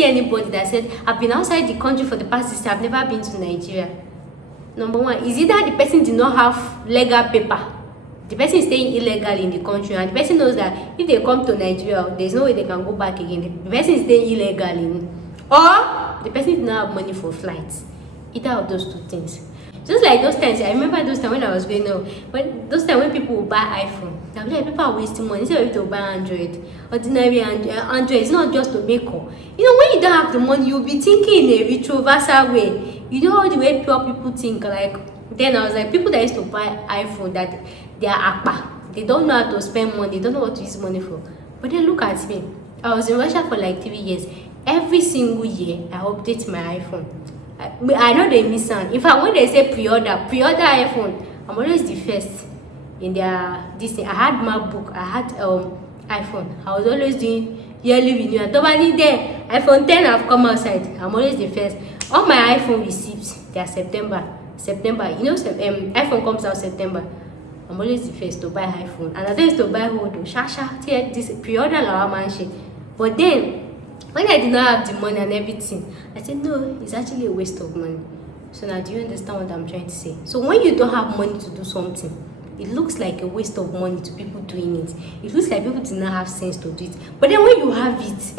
see anybody that said, I've been outside the country for the past 6 years, I've never been to Nigeria. Number one, is either the person did not have legal paper, the person is staying illegally in the country, and the person knows that if they come to Nigeria, there's no way they can go back again. The person is staying illegally, or the person did not have money for flights. Either of those two things. Just like those times, I remember those times when I was going out, when those times when people would buy iPhone, they'll be like, people are wasting money instead of to buy Android. Ordinary Android is not just to make up. You know, when you don't have the money, you'll be thinking in a retroversal way. You know how the way pure people think. Like, then I was like, people that used to buy iPhone, that they are akpa, they don't know how to spend money, they don't know what to use money for. But then look at me, I was in Russia for like 3 years. Every single year I update my iPhone. I know they miss out. In fact, when they say pre-order iPhone, I'm always the first in their this thing. I had MacBook, I had iPhone. I was always doing yearly renewal. Nobody there. iPhone 10 have come outside. I'm always the first. All my iPhone receipts, they are September. You know, iPhone comes out September. I'm always the first to buy iPhone. And I used to buy Hodo, Shasha, this pre-order Lawamanshi. But then, when I did not have the money and everything, I said, no, it's actually a waste of money. So now, do you understand what I'm trying to say? So when you don't have money to do something, it looks like a waste of money to people doing it. It looks like people did not have sense to do it. But then when you have it,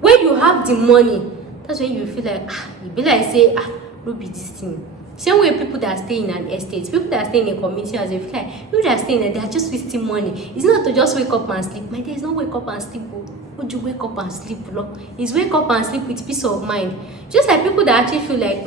when you have the money, that's when you feel like, you be like, say, no be this thing. Same way people that stay in an estate, people that stay in a community, as they feel like, people that stay in there, they are just wasting money. It's not to just wake up and sleep. My dear, it's not wake up and sleep. Would you wake up and sleep? Look, it's wake up and sleep with peace of mind. Just like people that actually feel like,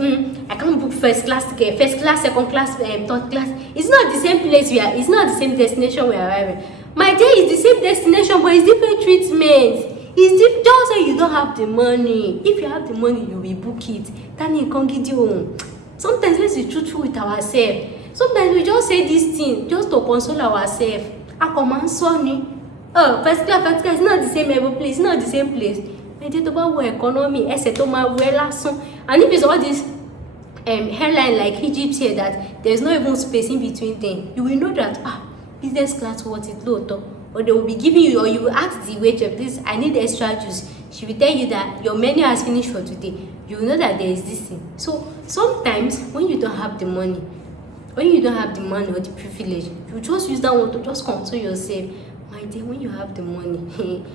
I can't book first class ticket, first class, second class, third class. It's not the same place we are. It's not the same destination we are arriving. My dear, it's the same destination, but it's different treatment. It's different. Just say you don't have the money. If you have the money, you will book it. Then you can't get you home. Sometimes let's be truthful with ourselves. Sometimes we just say this thing just to console ourselves. I command Sonny. Oh, first class, it's not the same every place, it's not the same place. I did about economy, and if it's all this hairline like Egypt here that there's no even space in between them, you will know that business class what it low, or they will be giving you, or you will ask the waiter, please, I need extra juice. She will tell you that your menu has finished for today. You will know that there is this thing. So sometimes when you don't have the money, or the privilege, you just use that one to just console yourself. My dear, when you have the money, and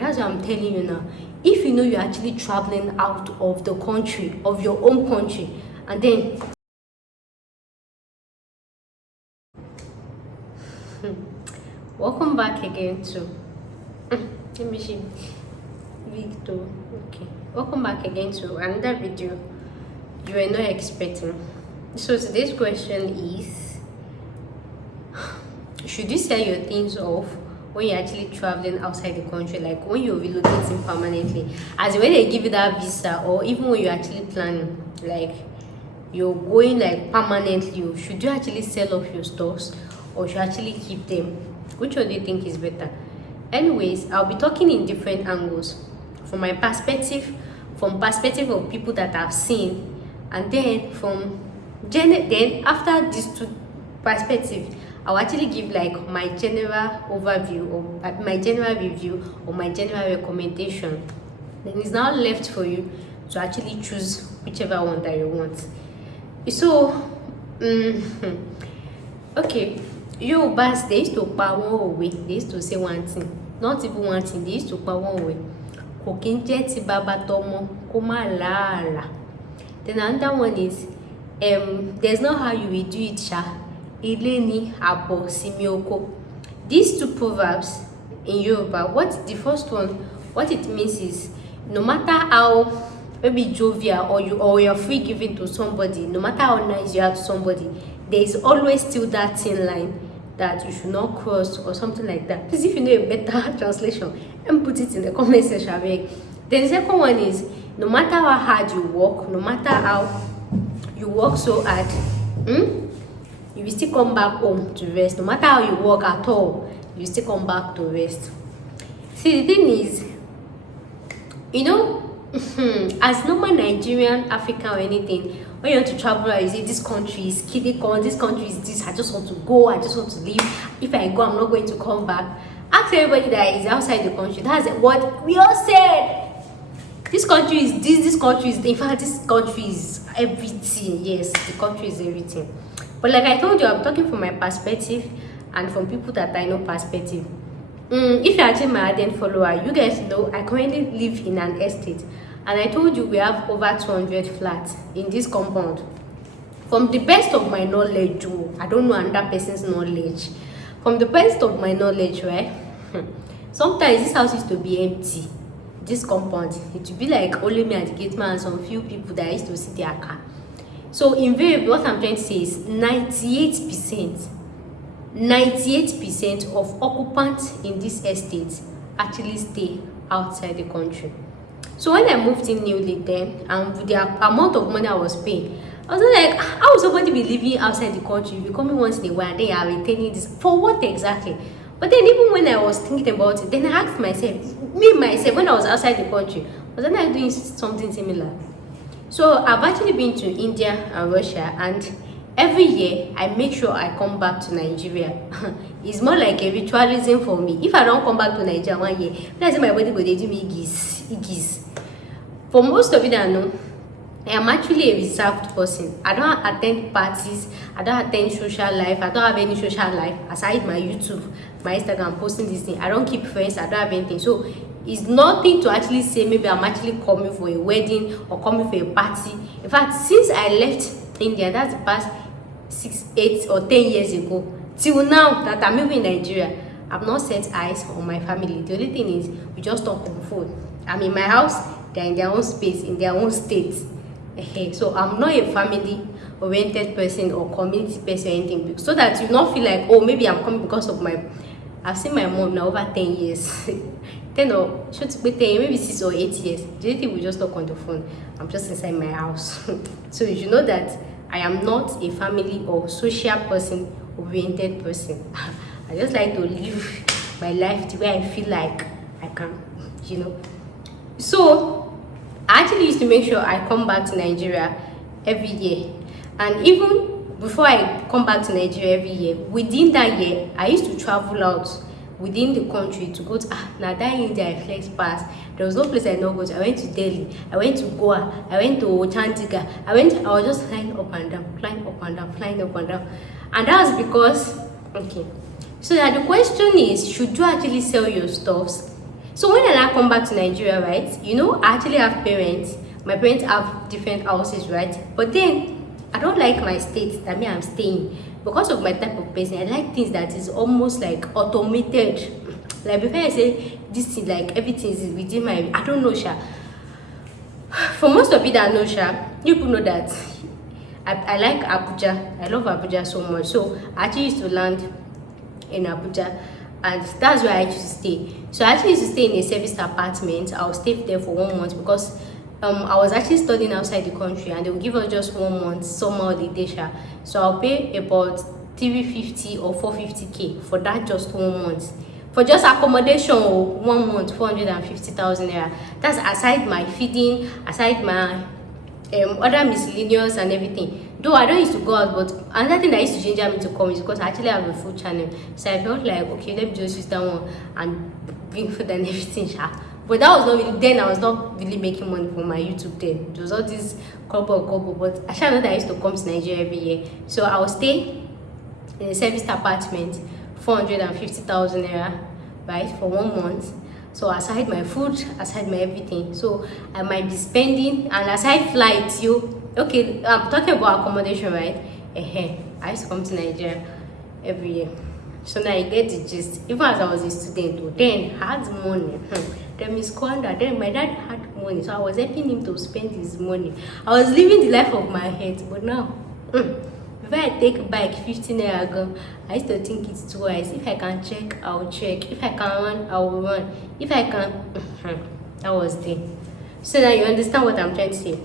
that's what I'm telling you now. If you know you're actually traveling out of the country, of your own country, and then welcome back again to let me see Victor. Okay, welcome back again to another video you were not expecting. So today's question is, should you sell your things off when you're actually traveling outside the country, like when you're relocating permanently, as when they give you that visa, or even when you're actually planning, like you're going like permanently? Should you actually sell off your stores, or should you actually keep them? Which one do you think is better? Anyways, I'll be talking in different angles, from my perspective, from perspective of people that I've seen, and then then after these two perspectives, I'll actually give like my general overview, or my general review, or my general recommendation. Then it's now left for you to actually choose whichever one that you want. So okay, Yorubas, they used to power one way. They used to say one thing, not even one thing, they used to power one way. Then another one is there's not how you will do it, sha. Ileni abo simioko. These two proverbs in Yoruba, the first one, what it means is, no matter how maybe jovial or you're free giving to somebody, no matter how nice you are to somebody, there is always still that thin line that you should not cross, or something like that. Please, if you know a better translation, and put it in the comment section. Then the second one is, no matter how hard you work, no matter how you work so hard, you will still come back home to rest. No matter how you work at all, you still come back to rest. See, the thing is, you know, as normal Nigerian, African, or anything, when you want to travel, you say this country is kidding, this country is this, I just want to go, I just want to leave. If I go, I'm not going to come back. Ask everybody that is outside the country. That's what we all said. This country is this country is, in fact, this country is everything. Yes, the country is everything. But like I told you, I'm talking from my perspective and from people that I know perspective. If you're actually my ardent follower, you guys know I currently live in an estate, and I told you we have over 200 flats in this compound. From the best of my knowledge, I don't know another person's knowledge. From the best of my knowledge, right? Sometimes this house used to be empty. This compound, it would be like only me and the gate man and some few people that used to see their car. So invariably, what I'm trying to say is 98% of occupants in this estate actually stay outside the country. So when I moved in newly then, and with the amount of money I was paying, I was like, how would somebody be living outside the country? You're coming once in a while, and then you are retaining this for what exactly? But then even when I was thinking about it, then I asked myself, when I was outside the country, wasn't I doing something similar? So I've actually been to India and Russia, and every year I make sure I come back to Nigeria. It's more like a ritualism for me. If I don't come back to Nigeria 1 year, that's my body go dey do me igis. For most of you that know, I am actually a reserved person. I don't attend parties, I don't attend social life, I don't have any social life aside my YouTube, my Instagram, posting this thing. I don't keep friends, I don't have anything. So it's nothing to actually say maybe I'm actually coming for a wedding or coming for a party. In fact, since I left India, that's the past 6, 8 or 10 years ago, till now that I'm living in Nigeria, I've not set eyes on my family. The only thing is we just talk on the phone. I'm in my house, they're in their own space, in their own state. So I'm not a family oriented person or community person or anything, so that you not feel like, oh, maybe I'm coming because of I've seen my mom now over 10 years. 10 or maybe 6 or 8 years. The only thing we just talk on the phone. I'm just inside my house. So you should know that I am not a family or social person oriented person. I just like to live my life the way I feel like I can, So I actually used to make sure I come back to Nigeria every year. And even before I come back to Nigeria every year, within that year, I used to travel out within the country to go to now that India I flex pass. There was no place I not go to. I went to Delhi, I went to Goa, I went to Chandigarh, I was just flying up and down. And that was because so now the question is, should you actually sell your stuffs? So when I now come back to Nigeria, right, I actually have parents. My parents have different houses, right? But then I don't like my state that I'm staying. Because of my type of person, I like things that is almost like automated. Like before I say this thing, like everything is within my, I don't know, Sha. For most of you that know, Sha, you people know that I like Abuja. I love Abuja so much. So I actually used to land in Abuja, and that's where I used to stay. So I actually used to stay in a serviced apartment. I'll stay there for 1 month because I was actually studying outside the country, and they will give us just 1 month summer holiday. So I'll pay about 350 or 450k for that just 1 month. For just accommodation, 1 month, 450,000 naira. That's aside my feeding, aside my other miscellaneous and everything. Though I don't used to go out, but another thing that used to ginger me to come is because I actually have a food channel. So I felt like, okay, let me just use that one and bring food and everything. But that was not really, then I was not really making money from my YouTube then. It was all this couple, but I know that I used to come to Nigeria every year. So I would stay in a serviced apartment, 450,000 naira, right, for 1 month. So aside my food, aside my everything, so I might be spending, and aside flights, okay, I'm talking about accommodation, right? I used to come to Nigeria every year. So now I get the gist. Even as I was a student, then I had money. Then Miss Kwanda, then my dad had money, so I was helping him to spend his money. I was living the life of my head, but now, if I take bike 15 years ago, I used to think it's twice. If I can check, I'll check. If I can run, I will run. If I can, that was there. So now you understand what I'm trying to say.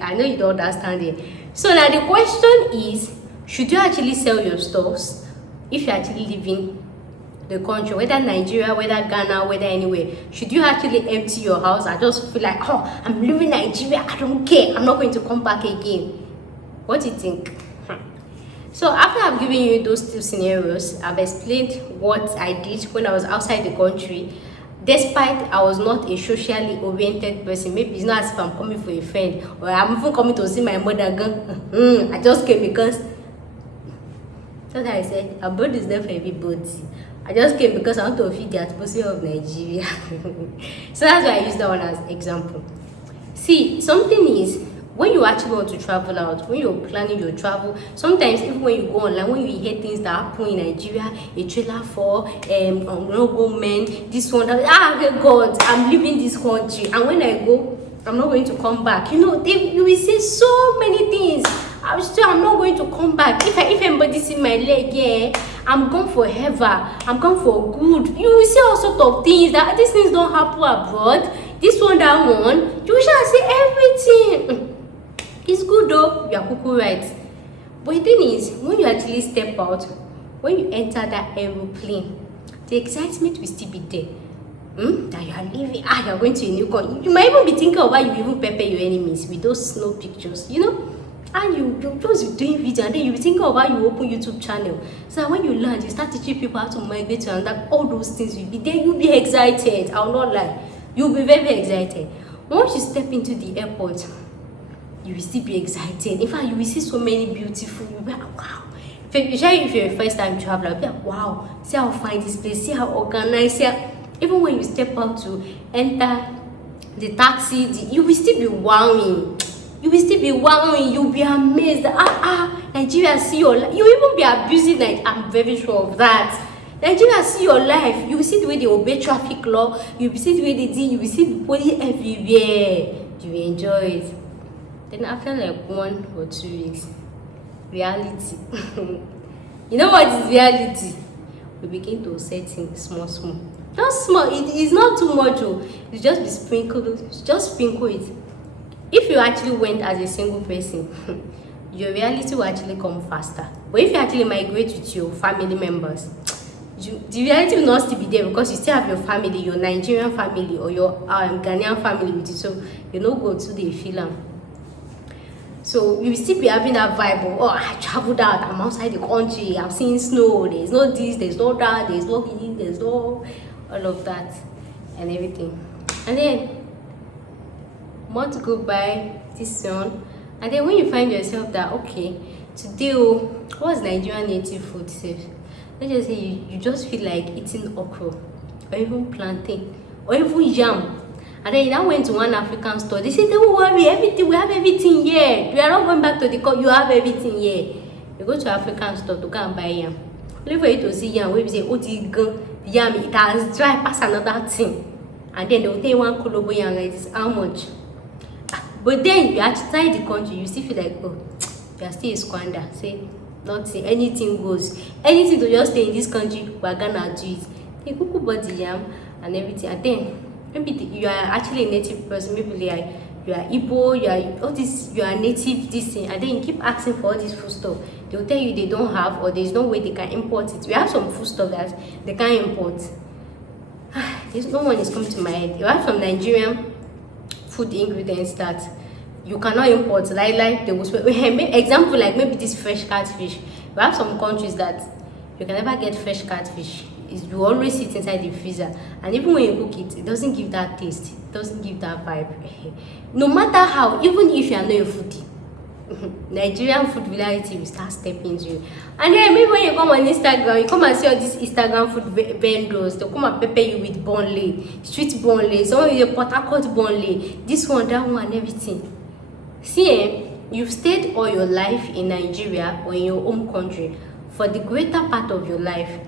I know you don't understand it. So now the question is, should you actually sell your stuffs if you're actually living the country, whether Nigeria, whether Ghana, whether anywhere? Should you actually empty your house? I just feel like, oh, I'm leaving Nigeria, I don't care, I'm not going to come back again. What do you think? So after I've given you those two scenarios, I've explained what I did when I was outside the country. Despite I was not a socially oriented person, maybe it's not as if I'm coming for a friend or I'm even coming to see my mother again. I just came because that's how I said abroad is not for everybody. I just came because I want to feed the atmosphere of Nigeria. So that's why I use that one as example. See, something is, when you actually want to travel out, when you're planning your travel, sometimes even when you go online, when you hear things that happen in Nigeria, a trailer for no men, this one, that, God, I'm leaving this country, and when I go, I'm not going to come back. You know, you will say so many things. I'm not going to come back. If anybody see my leg, yeah, I'm gone forever. I'm gone for good. You will say all sorts of things that these things don't happen abroad. This one, that one, you shall say everything. It's good though, you are cuckoo right. But the thing is, when you actually step out, when you enter that aeroplane, the excitement will still be there. That you are leaving, you are going to a new country. You might even be thinking of why you even prepare your enemies with those snow pictures, you know? And you just doing video, and then you be thinking of how you open YouTube channel. So that when you land, you start teaching people how to migrate to, and that all those things will be there. You'll be excited. I'll not lie. You'll be very, very excited. Once you step into the airport, you will still be excited. In fact, you will see so many beautiful, you'll be like, wow. Especially if you're a first time traveler, you'll be like, wow, see how fine this place, see how organized, even when you step out to enter the taxi, you will still be wowing. You will still be wowing, you'll be amazed that, Nigeria see your life. You even be abusing, like, I'm very sure of that. Nigeria see your life. You will see the way they obey traffic law, you will see the way they do, you will see the police everywhere. You will enjoy it. Then after like 1 or 2 weeks, reality. You know what is reality? We begin to set things small. Just small. It is not too much. You just be sprinkled. Just sprinkle it. If you actually went as a single person, your reality will actually come faster. But if you actually migrate with your family members, the reality will not still be there because you still have your family, your Nigerian family or your Ghanaian family with you. So you know go to the film. So you will still be having that vibe of, I traveled out, I'm outside the country, I'm seeing snow, there's no this, there's no that, there's no heat, there's no all of that and everything. And then months go by, this on, and then when you find yourself that, okay, today, what's Nigerian native food safe? Let's just say you just feel like eating okra, or even plantain, or even yam. And then you now went to one African store. They said, don't worry, everything, we have everything here. We are not going back to the country, you have everything here. You go to African store to go and buy yam. Only for you to see yam, where you say, the yam, it has dry past another thing. And then they will take 1 kilo yam like this, how much? But then you outside the country, you still feel like, you are still a squander. Say, nothing, anything goes. Anything to just stay in this country, we are gonna do it. They cook about the yam and everything. And then, maybe you are actually a native person, maybe you are Igbo, you are native, this thing, and then you keep asking for all this food stuff. They will tell you they don't have, or there's no way they can import it. We have some food stuff that they can't import. There's no one is coming to my head. You have some Nigerian food ingredients that you cannot import. Like they will example, like maybe this fresh catfish. We have some countries that you can never get fresh catfish. You always sit inside the freezer, and even when you cook it, it doesn't give that taste, it doesn't give that vibe. No matter how, even if you are not a foodie, Nigerian food reality will start stepping into you. And then maybe when you come on Instagram, you come and see all these Instagram food vendors, they'll come and pepper you with bonle, street bonle, some with a PATICULAR bonle, this one, that one, and everything. See, you've stayed all your life in Nigeria or in your home country for the greater part of your life.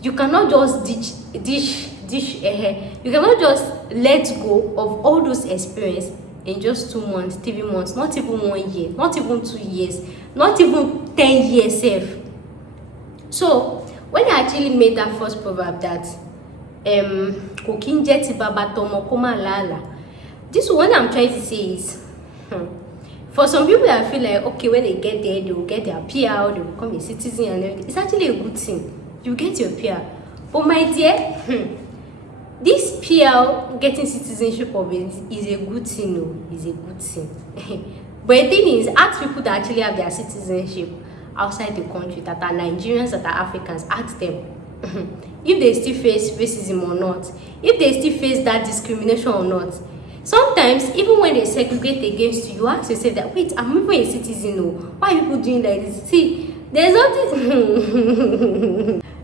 You cannot just you cannot just let go of all those experience in just 2 months, 3 months, not even 1 year, not even 2 years, not even 10 years safe. So when I actually made that first proverb that this one I'm trying to say is for some people I feel like, okay, when they get there, they will get their PR, they will become a citizen and everything. It's actually a good thing. You get your PR. But my dear, this PR, getting citizenship of it, is a good thing. No, is a good thing. But the thing is, ask people that actually have their citizenship outside the country, that are Nigerians, that are Africans, ask them if they still face racism or not, if they still face that discrimination or not. Sometimes, even when they segregate against you, you ask yourself that, wait, I'm even a citizen, no? Why are people doing like this? See, there's nothing.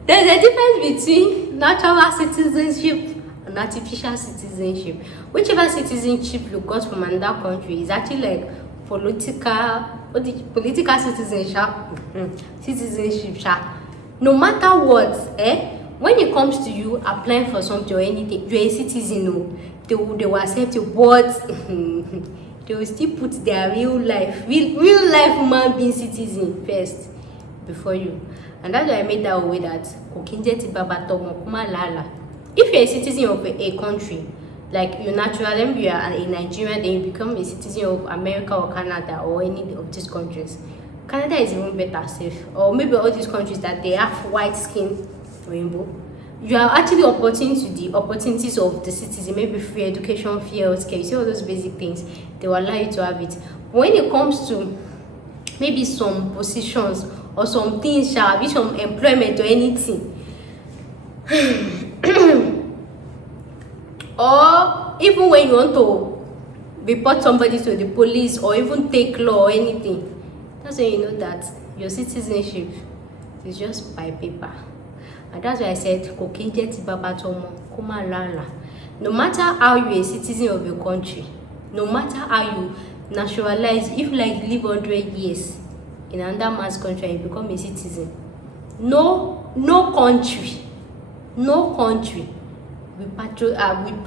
There's a difference between natural citizenship and artificial citizenship. Whichever citizenship you got from another country is actually like political citizenship. Citizenship. No matter what, when it comes to you applying for something or anything, you're a citizen, no? They will accept you, but they will still put their real life human being citizen first before you. And that's why I made that way that if you're a citizen of a country, like you naturally, when you are a Nigerian, then you become a citizen of America or Canada or any of these countries. Canada is even better safe. Or maybe all these countries that they have white skin, rainbow. You are actually opportune to the opportunities of the citizen, maybe free education, free healthcare. You see all those basic things, they will allow you to have it. But when it comes to maybe some positions or some things, shall be some employment or anything, or even when you want to report somebody to the police or even take law or anything, that's when you know that your citizenship is just by paper. And that's why I said, no matter how you're a citizen of your country, no matter how you naturalize, if like live 100 years in another man's country and you become a citizen, no country will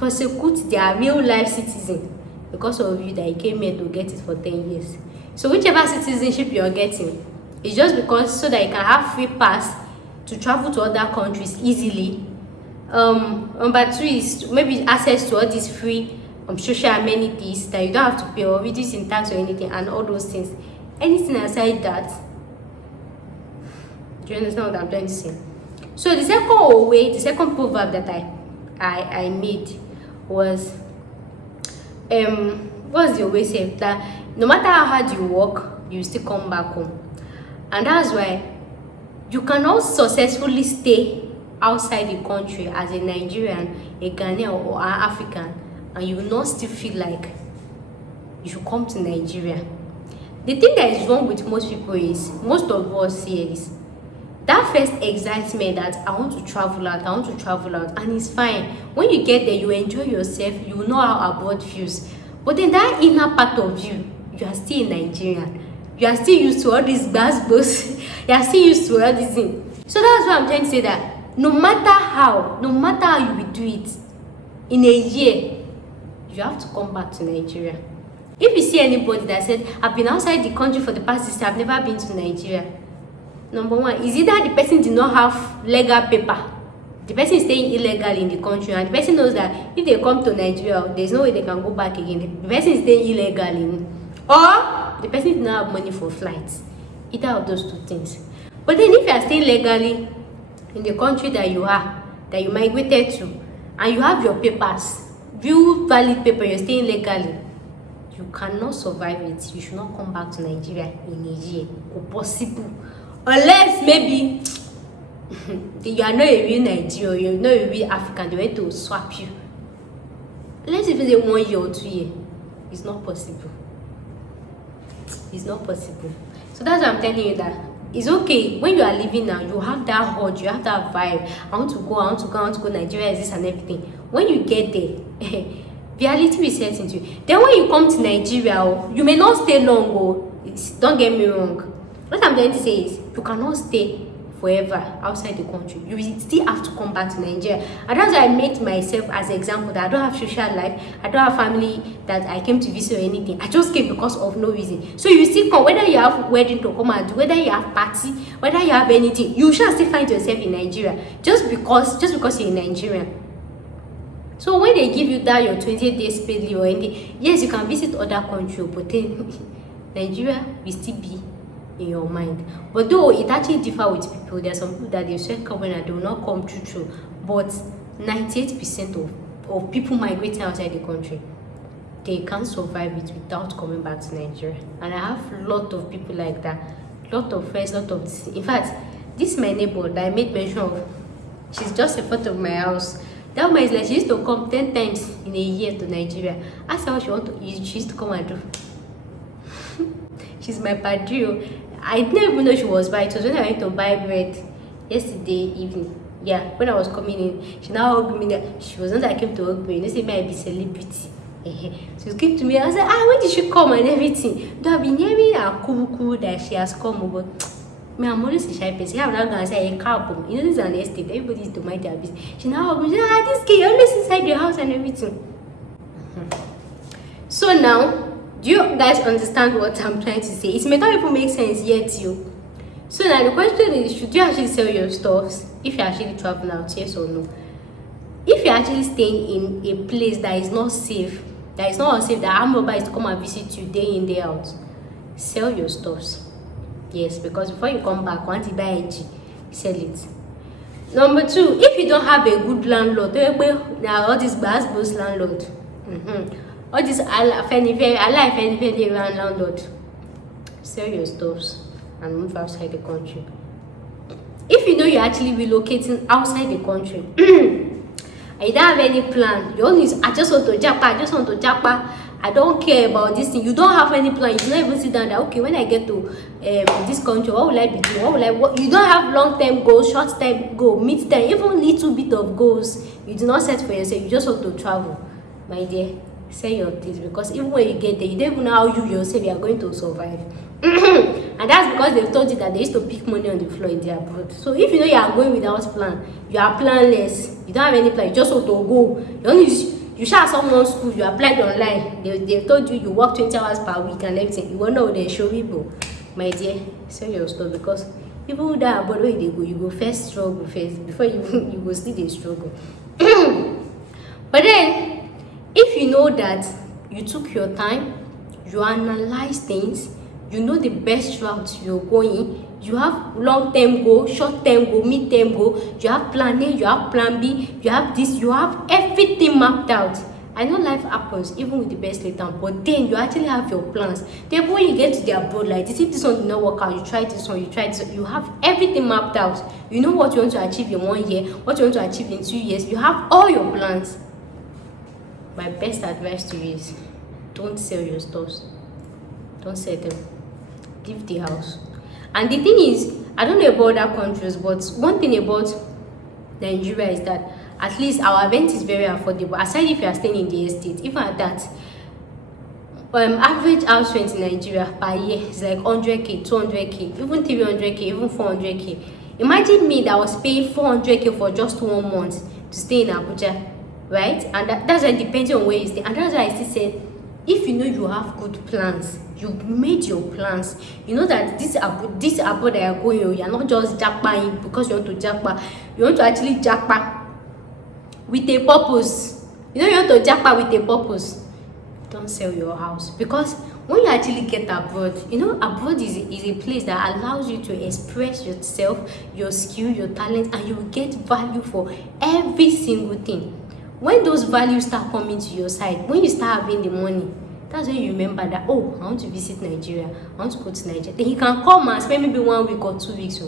persecute their real life citizen because of you that you came here to get it for 10 years. So whichever citizenship you're getting, it's just because so that you can have free pass to travel to other countries easily. Number 2 is maybe access to all these free social amenities that you don't have to pay or reduce in tax or anything, and all those things. Anything aside that, do you understand what I'm trying to say? So the second proverb that I made was what's the way say that no matter how hard you work, you still come back home. And that's why you cannot successfully stay outside the country as a Nigerian, a Ghanaian, or an African, and you will not still feel like you should come to Nigeria. The thing that is wrong with most people is, most of us here is that first excitement that I want to travel out, and it's fine. When you get there, you enjoy yourself, you know how abroad feels. But then that inner part of you, you are still a Nigerian. You are still used to all these bass. You are still used to all these things. So that's why I'm trying to say that no matter how you will do it, in a year, you have to come back to Nigeria. If you see anybody that said, I've been outside the country for the past 6 years, I've never been to Nigeria. Number 1, is either the person did not have legal paper, the person is staying illegally in the country, and the person knows that if they come to Nigeria, there's no way they can go back again. The person is staying illegally, or the person did not have money for flights. Either of those 2 things. But then if you are staying legally in the country that you migrated to, and you have your papers, real valid paper, you're staying legally, you cannot survive it. You should not come back to Nigeria in a year, or possible. Unless maybe you are not a real Nigerian, you're not a real African, they want to swap you. Let's even say 1 year or 2 years. It's not possible. It's not possible. So that's why I'm telling you that it's okay when you are living now, you have that urge, you have that vibe. I want to go, Nigeria is this and everything. When you get there, reality will set into you. Then when you come to Nigeria, you may not stay long, don't get me wrong. What I'm trying to say is, you cannot stay forever outside the country. You will still have to come back to Nigeria. And that's why I made myself as an example that I don't have social life, I don't have family that I came to visit or anything. I just came because of no reason. So you still come, whether you have wedding to come and do, whether you have party, whether you have anything, you shall still find yourself in Nigeria just because you're in Nigeria. So when they give you that your 28 days paid leave or anything, yes, you can visit other countries, but then Nigeria will still be in your mind. But though it actually differs with people, there are some people that they swear coming and they will not come true. But 98% of people migrating outside the country, they can't survive it without coming back to Nigeria. And I have a lot of people like that, lot of friends, lot of this. In fact, this my neighbor that I made mention of, she's just in front of my house. That woman is like, she used to come 10 times in a year to Nigeria. Ask her what she used to come and do. She's my padrino. I didn't even know she was by. It was when I went to buy bread yesterday evening. Yeah, when I was coming in, she now hugged me there. She was not that I came to hug me. You know, say maybe celebrity. She came to me. I was like, when did she come and everything? Though I've been hearing her cool that she has come, but me, I'm always a shy person. I'm not gonna say a carbon. You know, this is an estate. Everybody is to mind their business. She now hugged me. This kid always inside the house and everything. So now, do you guys understand what I'm trying to say? It may not even make sense yet, you. So now the question is, should you actually sell your stuffs if you actually travel out, yes or no? If you're actually staying in a place that is not safe, that armed robbers come and visit you day in, day out, sell your stuffs. Yes, because before you come back, once you buy it, sell it. Number two, if you don't have a good landlord, now all these boss landlord, all this alive landlord, sell your stuffs and move outside the country. If you know you're actually relocating outside the country, and you don't have any plan, your own is I just want to japa, I don't care about this thing. You don't have any plan. You do not even sit down that, okay, when I get to this country, what will I be doing? You don't have long-term goals, short-term goal, mid-term, even little bit of goals. You do not set for yourself. You just want to travel. My dear, sell your things, because even when you get there, you don't even know how you yourself are going to survive. And that's because they've told you that they used to pick money on the floor in their abroad. So if you know you are going without plan, you are planless, you don't have any plan, you just want to go. You share someone's school, you applied online, they've told you work 20 hours per week and everything. You won't know they show people. My dear, sell your stuff, because even with that abroad, where they go, you go first struggle first before you go see the struggle. But then, if you know that you took your time, you analyze things, you know the best route you're going, you have long-term goal, short-term goal, mid-term goal, you have plan A, you have plan B, you have this, you have everything mapped out. I know life happens even with the best later, but then you actually have your plans. Then when you get to the abroad, like this, if this one did not work out, you try this one, you have everything mapped out. You know what you want to achieve in 1 year, what you want to achieve in 2 years, you have all your plans. My best advice to you is, don't sell your stuffs. Don't sell them. Leave the house. And the thing is, I don't know about other countries, but one thing about Nigeria is that at least our rent is very affordable. Aside if you are staying in the estate, even at that, average house rent in Nigeria per year is like 100k, 200k, even 300k, even 400k. Imagine me that was paying 400k for just 1 month to stay in Abuja, right? And that's why depending on where you stay. And that's why I still said, if you know you have good plans, you've made your plans, you know that this abroad that you're going, you're not just jackpotting because you want to jackpot. You want to actually jackpot with a purpose. You know you want to jackpot with a purpose. Don't sell your house, because when you actually get abroad, you know abroad is a place that allows you to express yourself, your skill, your talent, and you will get value for every single thing. When those values start coming to your side, when you start having the money, that's when you remember that, oh, I want to visit Nigeria, I want to go to Nigeria. Then you can come and spend maybe 1 week or 2 weeks.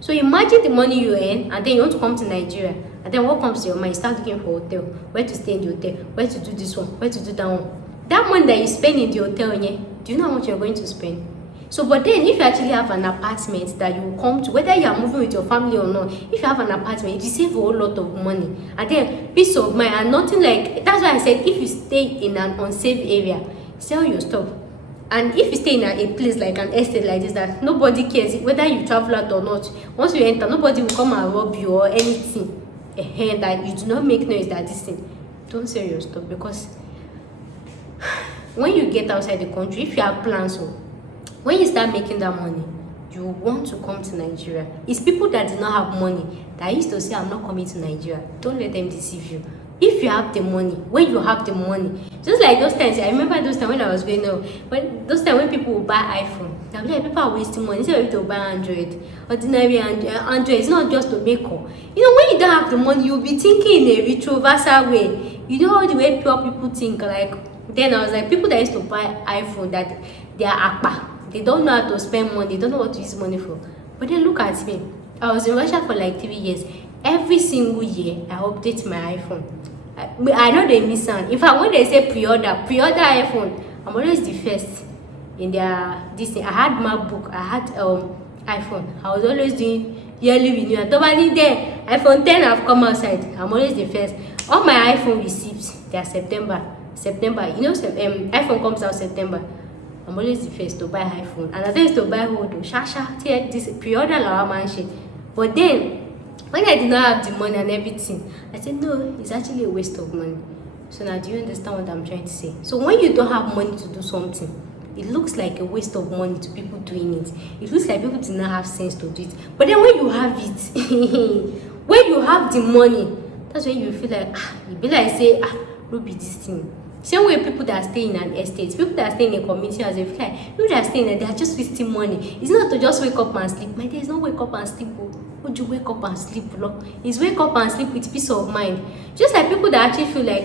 So imagine the money you earn, and then you want to come to Nigeria. And then what comes to your mind? You start looking for a hotel, where to stay in the hotel, where to do this one, where to do that one. That money that you spend in the hotel, yeah, do you know how much you're going to spend? So, but then if you actually have an apartment that you come to, whether you are moving with your family or not, if you have an apartment, you save a whole lot of money. And then peace of mind, and nothing like, that's why I said, if you stay in an unsafe area, sell your stuff. And if you stay in a place like an estate like this, that nobody cares whether you travel out or not, once you enter, nobody will come and rob you or anything. That you do not make noise, that this thing. Don't sell your stuff, because when you get outside the country, if you have plans, when you start making that money, you want to come to Nigeria. It's people that do not have money that used to say, I'm not coming to Nigeria. Don't let them deceive you. If you have the money, when you have the money, just like those times, I remember those times when I was going out, those times when people would buy iPhone, they'll be like, people are wasting money, instead of to buy Android, ordinary Android, it's not just to make up. You know, when you don't have the money, you'll be thinking in a retroversal way. You know how the way poor people think, like, Then I was like, people that used to buy iPhone, that they are akpa, they don't know how to spend money, they don't know what to use money for. But then look at me, I was in Russia for like 3 years. Every single year I update my iPhone. I know they miss out. In fact, when they say pre-order iPhone, I'm always the first in their this thing. I had MacBook, I had iPhone. I was always doing yearly renewal. Nobody there. iPhone 10 have come outside. I'm always the first. All my iPhone receipts, they are September. You know, iPhone comes out September. I'm always the first to buy iPhone. And I used to buy Hodo, Shasha, this pre-order la man shit. But then, when I did not have the money and everything, I said, no, it's actually a waste of money. So now, do you understand what I'm trying to say? So when you don't have money to do something, it looks like a waste of money to people doing it. It looks like people do not have sense to do it. But then when you have it, when you have the money, that's when you feel like, you be like, say, Ruby, this thing. Same way people that stay in an estate, people that stay in a community as a feel like, people that stay in there, they are just wasting money. It's not to just wake up and sleep. My dear, it's not wake up and sleep. Would you wake up and sleep? It's wake up and sleep with peace of mind. Just like people that actually feel like,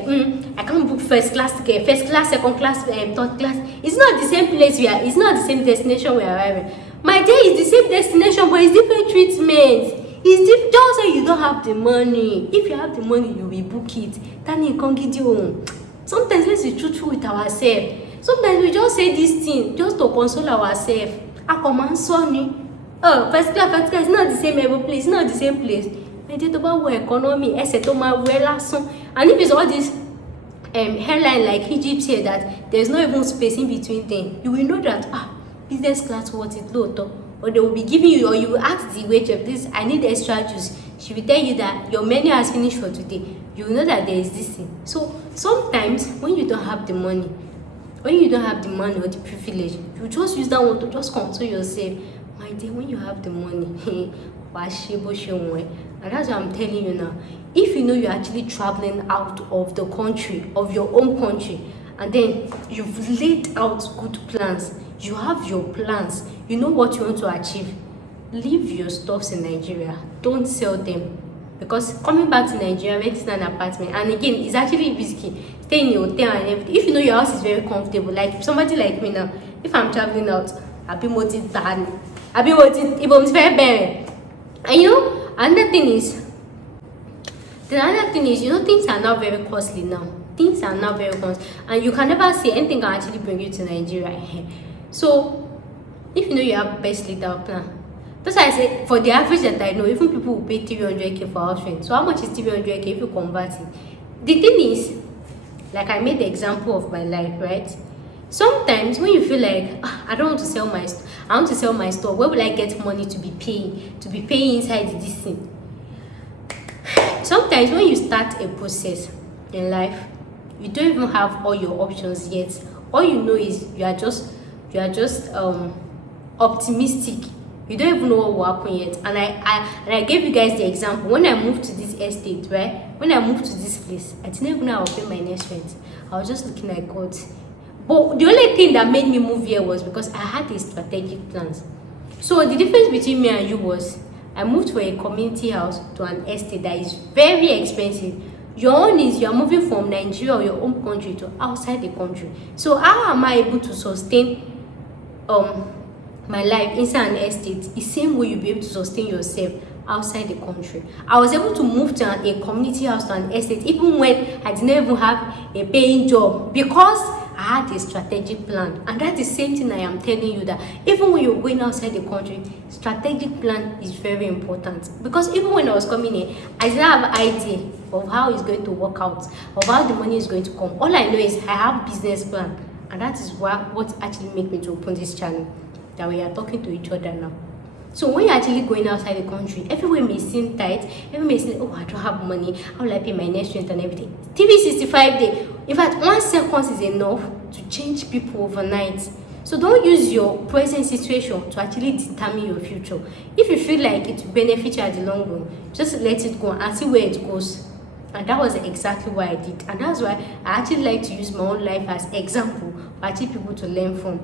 I can't book first class ticket, first class, second class, third class. It's not the same place we are. It's not the same destination we are arriving. My dear, it's the same destination, but it's different treatment. It's different. Just say you don't have the money. If you have the money, you will book it. Then you can't get you. Sometimes let's be truthful with ourselves. Sometimes we just say this thing just to console ourselves. I command Sonny. Oh, first class, it's not the same every place, it's not the same place. I did about work economy, and if it's all this hairline like Egypt here that there's no even space in between them, you will know that business class what it low top. Or they will be giving you, or you will ask the waiter, please, I need extra juice. She will tell you that your menu has finished for today. You will know that there is this thing. So sometimes when you don't have the money, or the privilege, you just use that one to just console yourself. My dear, when you have the money, and that's what I'm telling you now. If you know you're actually traveling out of the country, of your own country, and then you've laid out good plans, you have your plans, you know what you want to achieve, leave your stuffs in Nigeria. Don't sell them. Because coming back to Nigeria, renting an apartment, and again, it's actually risky. Stay in a hotel and everything. If you know your house is very comfortable, like somebody like me now, if I'm traveling out, I'll be motivated. It's very bad. And you know, another thing is, you know, things are not very costly now. Things are not very costly, and you can never see anything can actually bring you to Nigeria. So, if you know you have best laid out plan, that's why I say for the average that I know, even people will pay 300k for house rent. So how much is 300k if you convert it? The thing is, like I made the example of my life, right? Sometimes when you feel like I don't want to sell my store, I want to sell my store. Where will I get money to be paying inside this thing? Sometimes when you start a process in life, you don't even have all your options yet. All you know is you are just optimistic. You don't even know what will happen yet. And I gave you guys the example. When I moved to this estate, right? When I moved to this place, I didn't even know I would pay my next rent. I was just looking at God. But the only thing that made me move here was because I had a strategic plans. So the difference between me and you was I moved from a community house to an estate that is very expensive. Your own is you are moving from Nigeria or your own country to outside the country. So how am I able to sustain my life inside an estate? The same way you'll be able to sustain yourself outside the country. I was able to move to a community house to an estate even when I didn't even have a paying job because I had a strategic plan. And that's the same thing I am telling you, that even when you're going outside the country, strategic plan is very important. Because even when I was coming here, I didn't have an idea of how it's going to work out, of how the money is going to come. All I know is I have business plan. And that is what actually made me to open this channel, that we are talking to each other now. So when you're actually going outside the country, everywhere may seem tight, everywhere may seem, oh, I don't have money, how will I pay my next rent and everything? 365 days. In fact, 1 second is enough to change people overnight. So don't use your present situation to actually determine your future. If you feel like it will benefit you at the long run, just let it go and see where it goes. And that was exactly what I did. And that's why I actually like to use my own life as example for actually people to learn from.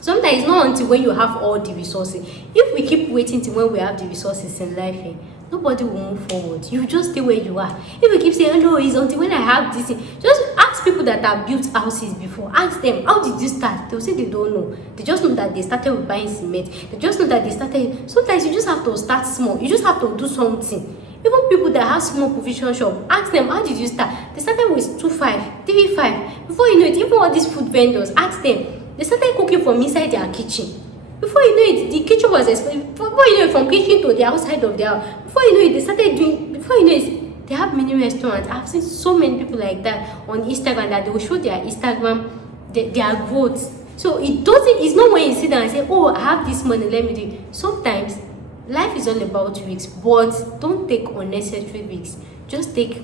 Sometimes it's not until when you have all the resources. If we keep waiting till when we have the resources in life, nobody will move forward. You just stay where you are. If we keep saying, oh, no, it's until when I have this thing, just ask people that have built houses before. Ask them, how did you start? They'll say they don't know. They just know that they started with buying cement. They just know that they started. Sometimes you just have to start small. You just have to do something. Even people that have small provision shop, ask them, how did you start? They started with 2.5, 3.5. Before you know it, even all these food vendors, ask them. They started cooking from inside their kitchen. Before you know it, the kitchen was expensive. Before you know it, from kitchen to the outside of their house. Before you know it, they started doing. Before you know it, they have many restaurants. I've seen so many people like that on Instagram that they will show their Instagram, their growth. So it doesn't. It's not when you sit down and say, "Oh, I have this money, let me do it." Sometimes life is all about risks, but don't take unnecessary risks. Just take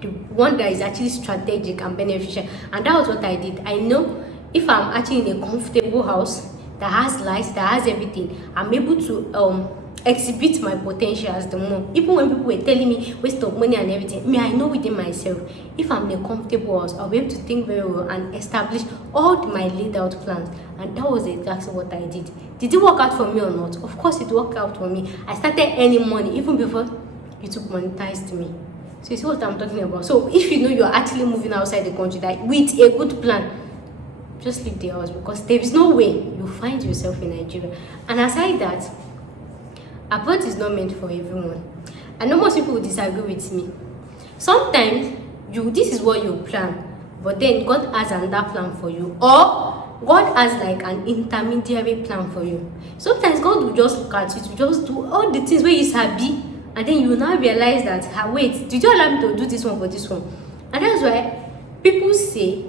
the one that is actually strategic and beneficial. And that was what I did. I know if I'm actually in a comfortable house that has lights, that has everything, I'm able to exhibit my potentials the more. Even when people were telling me waste of money and everything, I know within myself, if I'm in a comfortable house, I'll be able to think very well and establish all my laid out plans. And that was exactly what I did. Did it work out for me or not? Of course it worked out for me. I started earning money even before YouTube monetized me. So you see what I'm talking about. So if you know you're actually moving outside the country that with a good plan, just leave the house, because there is no way you find yourself in Nigeria. And aside that, abroad is not meant for everyone. I know most people will disagree with me. Sometimes this is what you plan, but then God has another plan for you, or God has like an intermediary plan for you. Sometimes God will just look at you to just do all the things where you sabi, and then you will now realize that, wait, did you allow me to do this one for this one? And that's why people say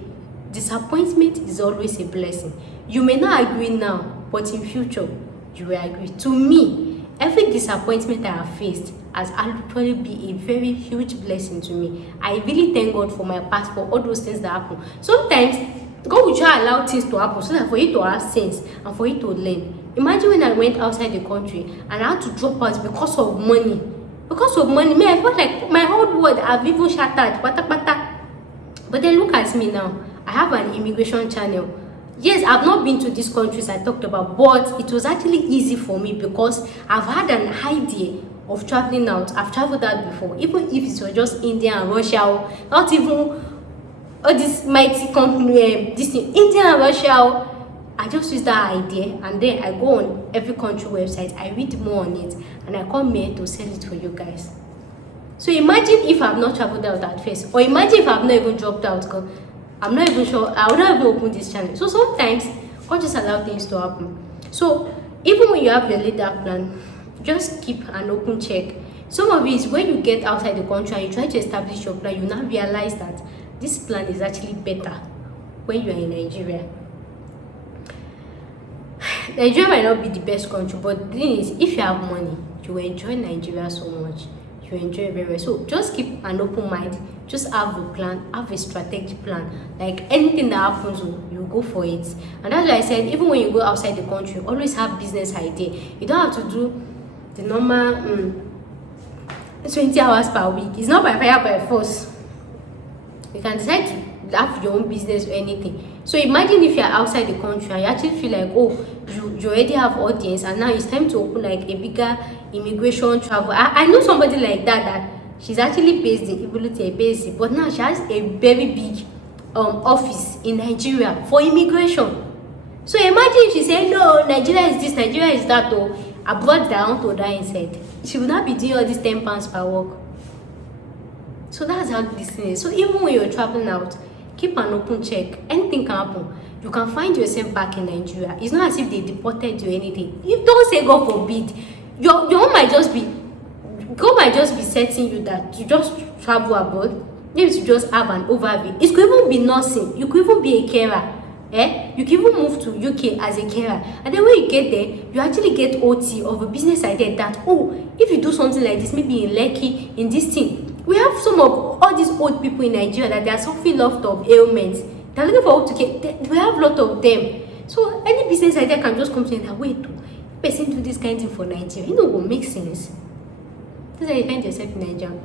disappointment is always a blessing. You may not agree now, but in future you will agree. To me, every disappointment I have faced has actually been a very huge blessing to me. I really thank God for my past, for all those things that happen. Sometimes God will try to allow things to happen so that for you to have sense and for you to learn. Imagine when I went outside the country and I had to drop out because of money. Because of money, I felt like my whole world have even shattered. But then look at me now. I have an immigration channel. Yes, I've not been to these countries I talked about, but it was actually easy for me because I've had an idea of traveling out. I've traveled out before, even if it was just India and Russia, not even all this mighty company, India and Russia. I just use that idea and then I go on every country website, I read more on it, and I come here to sell it for you guys. So imagine if I've not traveled out at first, or imagine if I've not even dropped out, because I'm not even sure I would not even open this channel. So sometimes God just allow things to happen. So even when you have your laid out plan, just keep an open check. Some of it is when you get outside the country and you try to establish your plan, you now realize that this plan is actually better when you are in Nigeria. Nigeria might not be the best country, but the thing is, if you have money, you will enjoy Nigeria so much. You enjoy it very well. So just keep an open mind. Just have a plan, have a strategic plan. Like anything that happens, you go for it. And that's why I said, even when you go outside the country, always have business idea. You don't have to do the normal 20 hours per week. It's not by fire by force. You can decide to have your own business or anything. So imagine if you're outside the country and you actually feel like, oh, you already have audience and now it's time to open like a bigger immigration travel. I know somebody like that she's actually based in Ibolute, but now she has a very big office in Nigeria for immigration. So imagine if she said, no, Nigeria is this, Nigeria is that, or abroad down to die inside. She will not be doing all these £10 per work. So that's how this thing is. So even when you're traveling out, keep an open check. Anything can happen. You can find yourself back in Nigeria. It's not as if they deported you or anything. You don't say God forbid. Your own might just be, God might just be setting you that to just travel abroad, maybe to just have an overview. It could even be nursing. You could even be a carer. You can even move to UK as a carer. And then when you get there, you actually get OT of a business idea that, oh, if you do something like this, maybe in Lekki, in this thing. We have some of all these old people in Nigeria that they are suffering a lot of ailments. They're looking for hope to get. We have a lot of them. So any business idea can just come to you that, wait, person do this kind of thing for Nigeria. You know what makes sense? That's how you find yourself in Nigeria.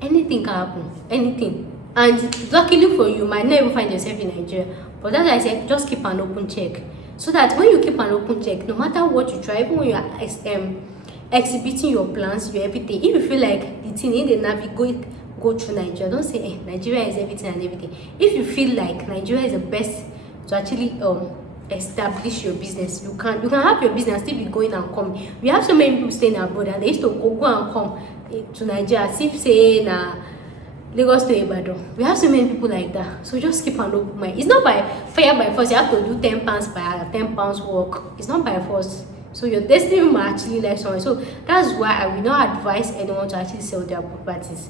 Anything can happen. Anything. And luckily for you, you might not even find yourself in Nigeria. But that's why I said, just keep an open check. So that when you keep an open check, no matter what you try, even when you are exhibiting your plans, your everything, if you feel like the thing in the navigate go through Nigeria. Don't say Nigeria is everything and everything. If you feel like Nigeria is the best to actually establish your business, you can have your business still be going and coming. We have so many people staying abroad and they used to go and come to Nigeria as if say Lagos to Ibadan. We have so many people like that. So just keep an open mind. It's not by fire by force. You have to do £10 per hour, £10 work. It's not by force. So your destiny might actually like someone. So that's why I will not advise anyone to actually sell their properties.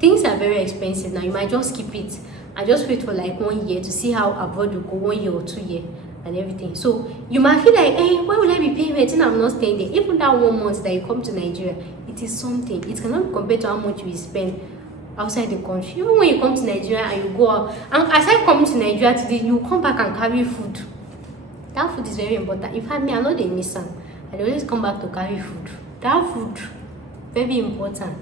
Things are very expensive now. You might just keep it and just wait for like 1 year to see how abroad will go, 1 year or 2 years and everything. So you might feel like, hey, why will I be paying rent and I'm not staying there? Even that 1 month that you come to Nigeria, it is something. It cannot be compared to how much you will spend outside the country. Even when you come to Nigeria and you go out, and aside coming to Nigeria today, you come back and carry food. That food is very important. In fact, me, I know they miss them. I always come back to carry food. That food, very important.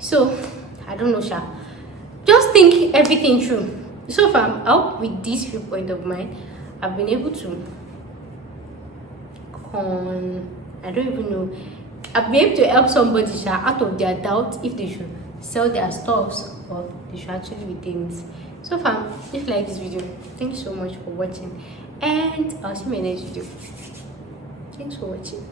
So, I don't know, Sha. Just think everything through. So far, I hope with this viewpoint of mine, I've been able to I don't even know. I've been able to help somebody out of their doubt if they should sell their stuffs or they should actually retain it. So far, if you like this video, thank you so much for watching, and I'll see you in my next video. Thanks for watching.